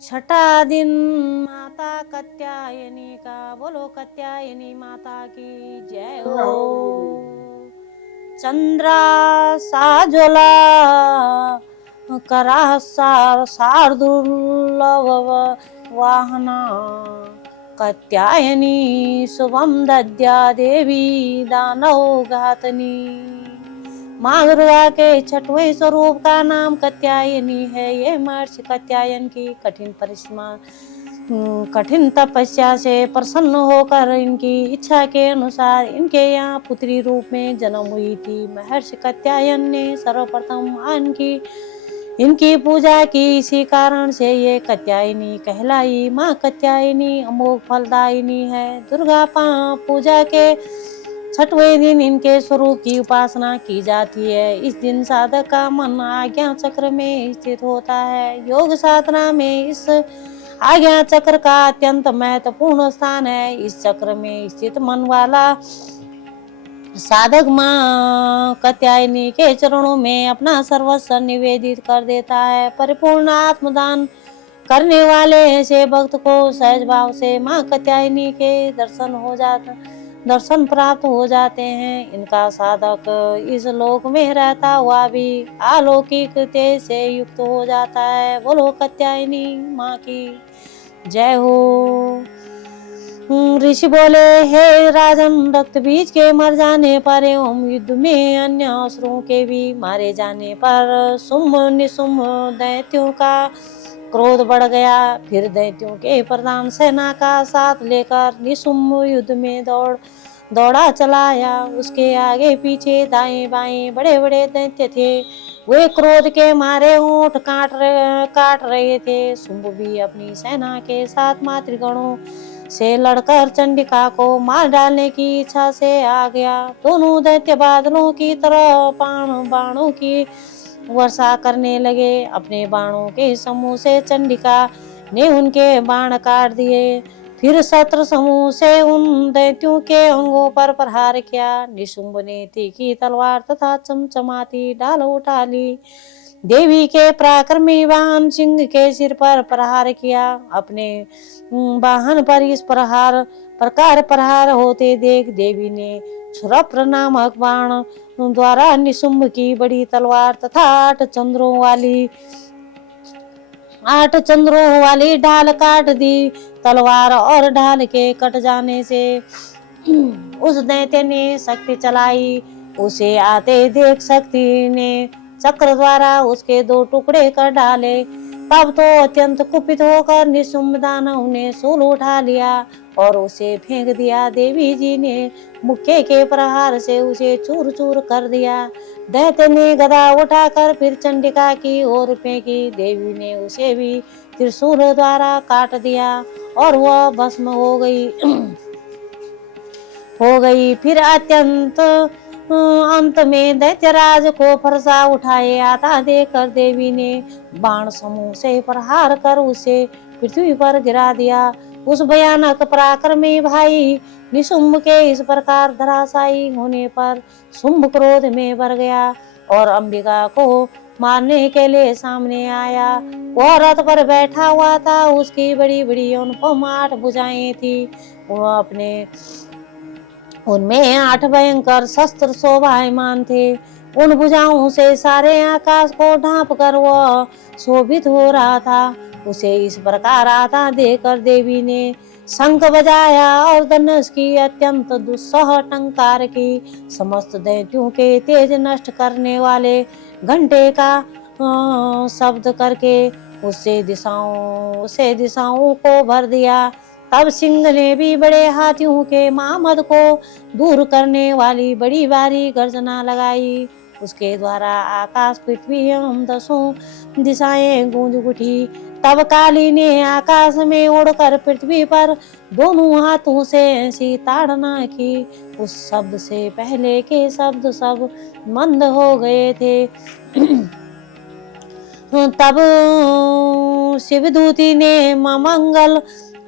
छठा दिन माता कात्यायनी का, बोलो कात्यायनी माता की जय हो। चंद्रा साज्वला करा शार्दूलव वाहना, कात्यायनी शुभम दद्या देवी दानव घातनी। माँ दुर्गा के छठवें स्वरूप का नाम कात्यायनी है। ये महर्षि कात्यायन की कठिन तपस्या से प्रसन्न होकर इनकी इच्छा के अनुसार इनके यहाँ पुत्री रूप में जन्म हुई थी। महर्षि कात्यायन ने सर्वप्रथम इनकी पूजा की, इसी कारण से ये कात्यायनी कहलाई। माँ कात्यायनी अमोघ फलदायिनी है। दुर्गा पूजा के छठवें दिन इनके स्वरूप की उपासना की जाती है। इस दिन साधक का मन आज्ञा चक्र में स्थित होता है। योग साधना में इस आज्ञा चक्र का अत्यंत महत्वपूर्ण स्थान है। इस चक्र में स्थित मन वाला साधक मां कात्यायनी के चरणों में अपना सर्वस्व निवेदित कर देता है। परिपूर्ण आत्मदान करने वाले ऐसे भक्त को सहज भाव से मां कात्यायनी के दर्शन प्राप्त हो जाते हैं। इनका साधक इस लोक में रहता हुआ भी अलौकिक तेज से युक्त हो जाता है। बोलो कात्यायनी माँ की जय हो। ऋषि बोले, हे राजन, रक्त बीज के मर जाने पर एवं युद्ध में अन्य असुरों के भी मारे जाने पर शुंभ निशुंभ दैत्यों का क्रोध बढ़ गया। फिर दैत्यों के प्रधान सेना का साथ लेकर निशुंभ युद्ध में दौड़ा चलाया। उसके आगे पीछे दाएं बाएं बड़े बड़े दैत्य थे। वे क्रोध के मारे होंठ काट रहे थे। शुंभ भी अपनी सेना के साथ मातृगणों से लड़कर चंडिका को मार डालने की इच्छा से आ गया। दोनों दैत्य बादलों की तरह बाणों की वर्षा करने लगे। अपने बाणों के समूह से चंडिका ने उनके बाण काट दिए। फिर शत्रु समूह से उन दैत्यों के अंगों पर प्रहार किया। निशुंभ ने तीखी तलवार तथा चमचमाती ढाल उठा ली। देवी के पराक्रमी वाहन सिंह के सिर पर प्रहार किया। अपने वाहन पर इस प्रकार प्रहार होते देख देवी ने क्षुरप्र नामक बाण द्वारा निशुंभ की बड़ी तलवार तथा 8 चंद्रों वाली ढाल काट दी। तलवार और ढाल के कट जाने से उस दैत्य ने शक्ति चलाई। उसे आते देख शक्ति ने चक्र द्वारा उसके 2 टुकड़े कर डाले। तब तो अत्यंत कुपित होकर निशुंभ दानव ने शूल उठा लिया और उसे फेंक दिया। देवी जी ने मुक्के के प्रहार से उसे चूर चूर कर दिया। दैत्य ने गदा उठाकर फिर चंडिका की ओर फेंकी। देवी ने उसे भी त्रिशूल द्वारा काट दिया और वह भस्म हो गई। फिर अंत में दैत्यराज को फरसा उठाए आता देखकर देवी ने बाण समूह से प्रहार कर उसे पृथ्वी पर गिरा दिया। उस भयानक पराक्रमी भाई निशुंभ के इस प्रकार धराशायी होने पर शुंभ क्रोध में भर गया और अंबिका को मारने के लिए सामने आया। वह रथ पर बैठा हुआ था। उसकी बड़ी बड़ी अनुपम 8 भुजाएं थी। उनमें 8 भयंकर शस्त्र शोभायमान थे। उन भुजाओं से सारे आकाश को ढांप कर वह शोभित हो रहा था। उसे इस प्रकार आता देखकर देवी ने शंख बजाया और धनुष की अत्यंत दुस्सह टंकार की। समस्त दैत्यों के तेज नष्ट करने वाले घंटे का शब्द करके उससे दिशाओं को भर दिया। तब सिंह ने भी बड़े हाथियों के महामद को दूर करने वाली बड़ी भारी गर्जना लगाई। उसके द्वारा आकाश पृथ्वी एवं 10 दिशाएं गूंज उठी। तब काली ने आकाश में उड़कर पृथ्वी पर दोनों हाथों से ऐसी ताड़ना की। उस शब्द से पहले के शब्द सब मंद हो गए थे। तब शिवदूती ने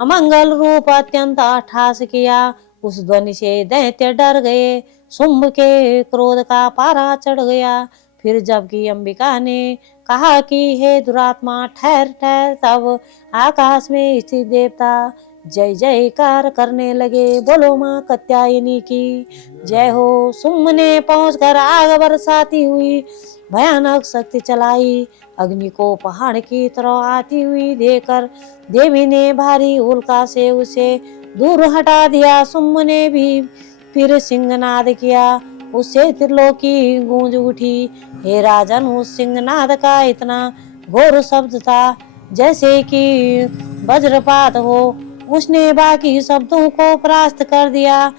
अमंगल रूप अत्यंत अट्टहास किया। उस ध्वनि से दैत्य डर गए। शुंभ के क्रोध का पारा चढ़ गया। फिर जबकि अंबिका ने कहा कि हे दुरात्मा ठहर ठहर, तब आकाश में स्थित देवता जय जयकार करने लगे। बोलो माँ कात्यायनी की जय हो। शुंभ ने पहुंचकर आग बरसाती हुई भयानक शक्ति चलाई। अग्नि को पहाड़ की तरह आती हुई देखकर देवी ने भारी उल्का से उसे दूर हटा दिया। शुंभ ने भी फिर सिंहनाद किया, उससे त्रिलोकी गूंज उठी। हे राजन, उस सिंहनाद का इतना घोर शब्द था जैसे कि वज्रपात हो। उसने बाकी शब्दों को परास्त कर दिया।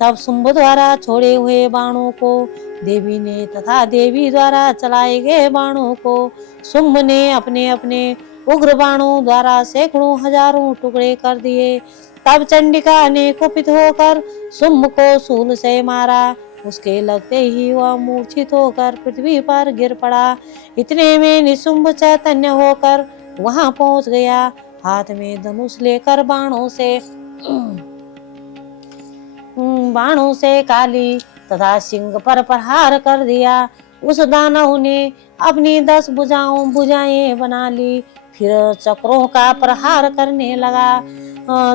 तब शुंभ द्वारा छोड़े हुए बाणों को देवी ने तथा देवी द्वारा चलाए गए बाणों को शुंभ ने अपने अपने उग्र बाणों द्वारा सैकड़ों हजारों टुकड़े कर दिए। तब चंडिका ने कुपित होकर शुंभ को शूल से मारा। उसके लगते ही वह मूर्छित होकर पृथ्वी पर गिर पड़ा। इतने में निशुंभ चैतन्य होकर वहां पहुंच गया। हाथ में धनुष लेकर बाणों से काली तथा सिंह पर प्रहार कर दिया। उस दानव ने अपनी 10 भुजाएं बना ली, फिर चक्रों का प्रहार करने लगा।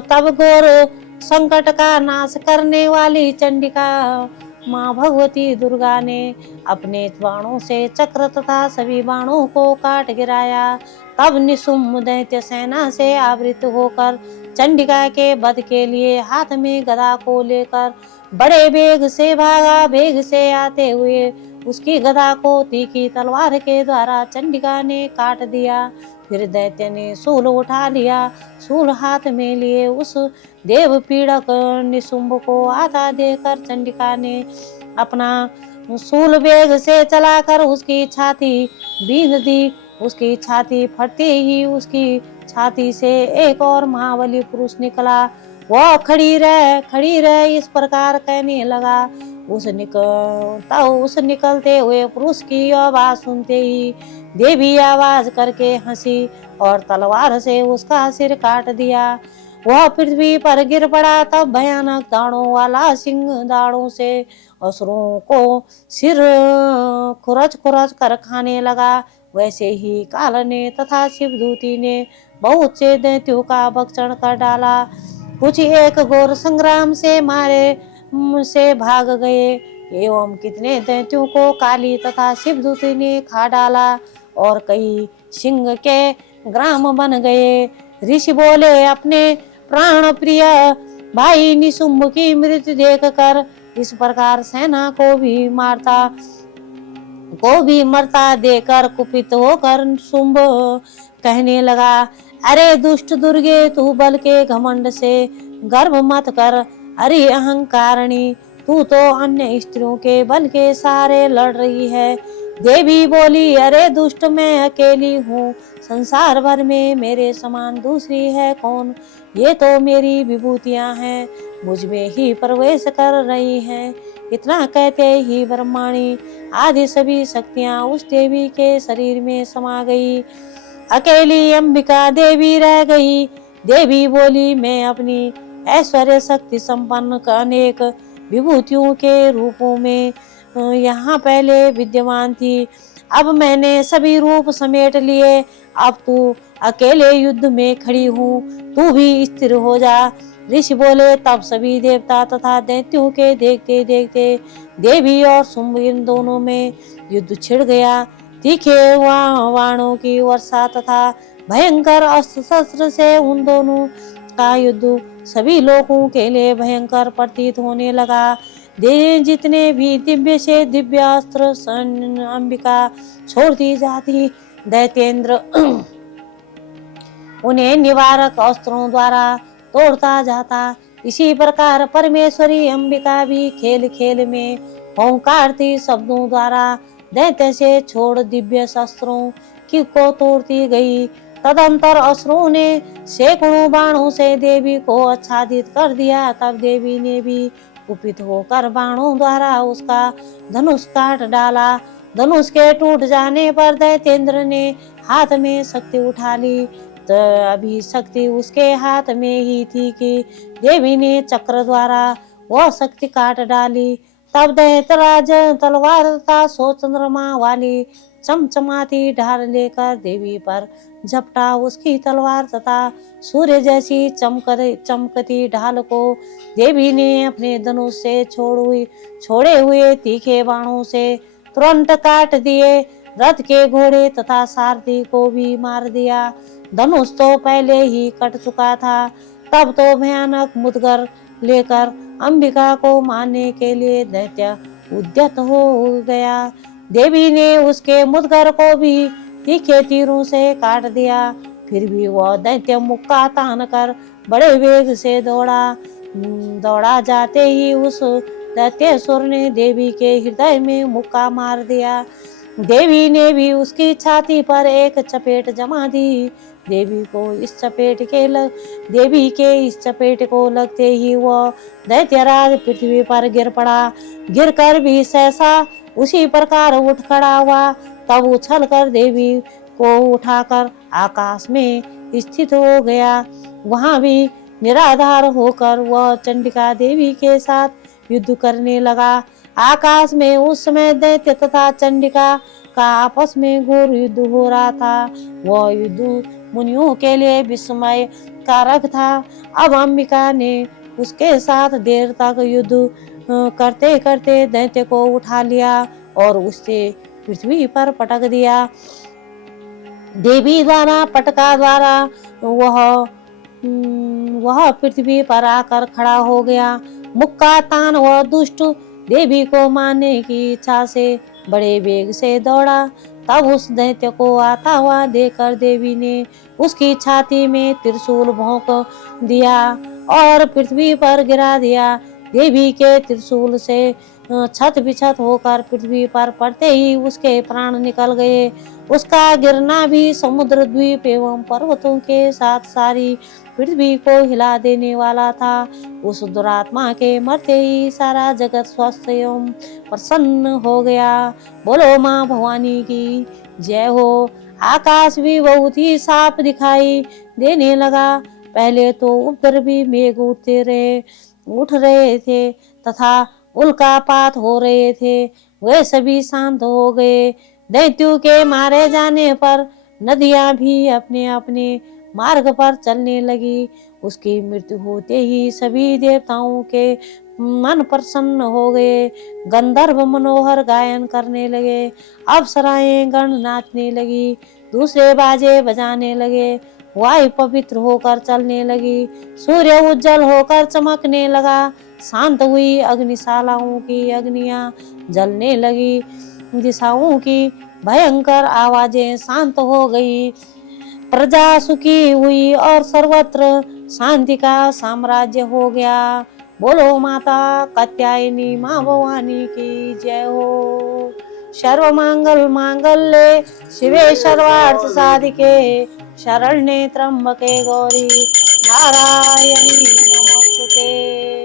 तब घोर संकट का नाश करने वाली चंडिका माँ भगवती दुर्गा ने अपने बाणों से चक्र तथा सभी बाणों को काट गिराया। तब निशुंभ दैत्य सेना से आवृत होकर चंडिका के वध के लिए हाथ में गदा को लेकर बड़े वेग से भागा। वेग से आते हुए उसकी गदा को तीखी तलवार के द्वारा चंडिका ने काट दिया। फिर दैत्य ने शूल उठा लिया। शूल हाथ में लिए उस देव पीड़क निशुंभ को आधा देकर चंडिका ने अपना शूल वेग से चलाकर उसकी छाती बींध दी। उसकी छाती फटते ही उसकी छाती से एक और महाबली पुरुष निकला। वह खड़ी रह इस प्रकार कहने लगा। उस निकलते हुए पुरुष की आवाज सुनते ही देवी आवाज करके हंसी और तलवार से उसका सिर काट दिया। वह पृथ्वी पर गिर पड़ा। तब भयानक दाढ़ों वाला सिंह दाढ़ों से असुरों को सिर खुरच खुरच कर खाने लगा। वैसे ही काल ने तथा शिवदूती ने बहुत से दैत्यों का भक्षण कर डाला। कुछ एक घोर संग्राम से मारे से भाग गए एवं कितने दैत्यों को काली तथा शिवदूती ने खा डाला और कई सिंह के ग्राम बन गए। ऋषि बोले, अपने प्राण प्रिय भाई निशुंभ की मृत्यु देखकर इस प्रकार सेना को भी मरता देकर कुपित होकर शुंभ कहने लगा, अरे दुष्ट दुर्गे, तू बल के घमंड से गर्व मत कर। अरे अहंकारिणी, तू तो अन्य स्त्रियों के बल के सहारे लड़ रही है। देवी बोली, अरे दुष्ट, मैं अकेली हूँ। संसार भर में मेरे समान दूसरी है कौन? ये तो मेरी विभूतियां हैं, मुझ में ही प्रवेश कर रही हैं। इतना कहते ही ब्रह्माणी आदि सभी शक्तियां उस देवी के शरीर में समा गई। अकेली अंबिका देवी रह गई। देवी बोली, मैं अपनी ऐश्वर्य शक्ति संपन्न अनेक विभूतियों के रूपों में यहाँ पहले विद्यमान थी। अब मैंने सभी रूप समेट लिए। अब तू अकेले युद्ध में खड़ी हूँ, तू भी स्थिर हो जा। ऋषि बोले, तब सभी देवता तथा दैत्यों के देखते देखते देवी और शुंभ इन दोनों में युद्ध छिड़ गया। तीखे बाणों की वर्षा तथा भयंकर अस्त्र शस्त्र से उन दोनों का युद्ध सभी लोगों के लिए भयंकर प्रतीत होने लगा। जितने भी दिव्य से दिव्य अस्त्र अंबिका छोड़ती जाती, दैत्येंद्र उन्हें निवारक अस्त्रों द्वारा तोड़ता जाता। इसी प्रकार परमेश्वरी अंबिका भी खेल खेल में ओंकारती शब्दों द्वारा दैत्य से छोड़ दिव्य शस्त्रों को तोड़ती गई। तदंतर असुरों ने सैकड़ों बाणों से देवी को आच्छादित कर दिया। तब देवी ने भी कुपित होकर बाणों द्वारा उसका धनुष काट डाला। धनुष के टूट जाने पर दैत्येंद्र ने हाथ में शक्ति उठा ली। तो अभी शक्ति उसके हाथ में ही थी कि देवी ने चक्र द्वारा वह शक्ति काट डाली। तब दैत्यराज तलवार तथा सौ चंद्रमा वाली चमचमाती ढाल लेकर देवी पर झपटा। उसकी तलवार तथा सूर्य जैसी चमकती ढाल को देवी ने अपने धनुष से छोड़े हुए तीखे बाणों से तुरंत काट दिए। रथ के घोड़े तथा सारथी को भी मार दिया। धनुष तो पहले ही कट चुका था। तब तो भयानक मुदगर लेकर अंबिका को मारने के लिए दैत्य उद्यत हो गया। देवी ने उसके मुदगर को भी तीखे तीरों से काट दिया। फिर भी वह दैत्य मुक्का तान कर बड़े वेग से दौड़ा जाते ही उस दैत्यसुर ने देवी के हृदय में मुक्का मार दिया। देवी ने भी उसकी छाती पर एक चपेट जमा दी। देवी के इस चपेट को लगते ही वह दैत्यराज पृथ्वी पर गिर पड़ा। गिरकर भी सहसा उसी प्रकार उठ खड़ा हुआ। तब उछलकर देवी को उठाकर आकाश में स्थित हो गया। वहां भी निराधार होकर वह चंडिका देवी के साथ युद्ध करने लगा। आकाश में उस समय दैत्य तथा चंडिका का आपस में घोर युद्ध हो रहा था। वह युद्ध मुनियों के लिए विस्मय कारक था। अब अंबिका ने उसके साथ देर तक युद्ध करते करते दैत्य को उठा लिया और उससे पृथ्वी पर पटक दिया। देवी द्वारा पटका द्वारा वह पृथ्वी पर आकर खड़ा हो गया। मुक्का तान वह दुष्ट देवी को मारने की इच्छा से बड़े वेग से दौड़ा। तब उस दैत्य को आता हुआ देखकर देवी ने उसकी छाती में त्रिशूल भोंक दिया और पृथ्वी पर गिरा दिया। देवी के त्रिशूल से छत बिछत होकर पृथ्वी पर पड़ते ही उसके प्राण निकल गए। उसका गिरना भी समुद्र द्वीप एवं पर्वतों के साथ सारी पृथ्वी को हिला देने वाला था। उस दुरात्मा के मरते ही सारा जगत स्वस्थ एवं प्रसन्न हो गया। बोलो माँ भवानी की जय हो। आकाश भी बहुत ही साफ दिखाई देने लगा। पहले तो उपद्रवी मेघ उठ रहे थे तथा उल्कापात हो रहे थे, वे सभी शांत हो गए। दैत्यों के मारे जाने पर नदियां भी अपने अपने मार्ग पर चलने लगी। उसकी मृत्यु होते ही सभी देवताओं के मन प्रसन्न हो गए। गंधर्व मनोहर गायन करने लगे। अप्सराएं गण नाचने लगी। दूसरे बाजे बजाने लगे। वायु पवित्र होकर चलने लगी। सूर्य उज्जवल होकर चमकने लगा। शांत हुई अग्निशालाओं की अग्नियां जलने लगी। दिशाओं की भयंकर आवाजें शांत हो गई। प्रजा सुखी हुई और सर्वत्र शांति का साम्राज्य हो गया। बोलो माता कात्यायनी माँ भवानी की जय हो। सर्व मांगल मांगल्ये शिवे सर्वार्थ साधिके शरण्ये त्र्यंबके गौरी नारायणी नमोस्तुते।